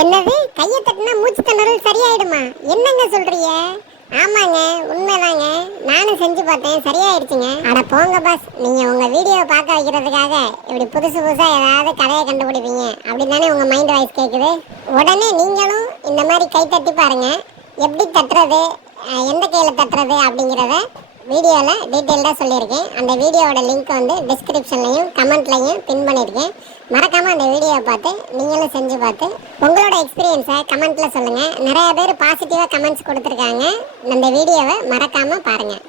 என்னது கையை தட்டினா மூச்சு திணறல் சரியாயிடுமா? என்னங்க சொல்றீங்க? ஆமாங்க, உண்மைதாங்க. நானும் செஞ்சு பார்த்தேன், சரியாயிடுச்சுங்க. அட போங்க பாஸ், நீங்க உங்க வீடியோவை பார்க்க வைக்கிறதுக்காக இப்படி புதுசு புதுசா ஏதாவது கதையை கண்டுபிடிப்பீங்க அப்படின்னு தானே உங்க மைண்ட் வாய்ஸ் கேட்குது. உடனே நீங்களும் இந்த மாதிரி கை தட்டி பாருங்க. எப்படி தட்டுறது, எந்த கையில தட்டுறது அப்படிங்கிறத வீடியோவில் டீட்டெயில்டாக சொல்லியிருக்கேன். அந்த வீடியோவோட லிங்க் வந்து டிஸ்கிரிப்ஷன்லையும் கமெண்ட்லையும் பின் பண்ணியிருக்கேன். மறக்காமல் அந்த வீடியோவை பார்த்து நீங்களும் செஞ்சு பார்த்து உங்களோட எக்ஸ்பீரியன்ஸை கமெண்ட்டில் சொல்லுங்கள். நிறைய பேர் பாசிட்டிவாக கமெண்ட்ஸ் கொடுத்துருக்காங்க. அந்த வீடியோவை மறக்காமல் பாருங்கள்.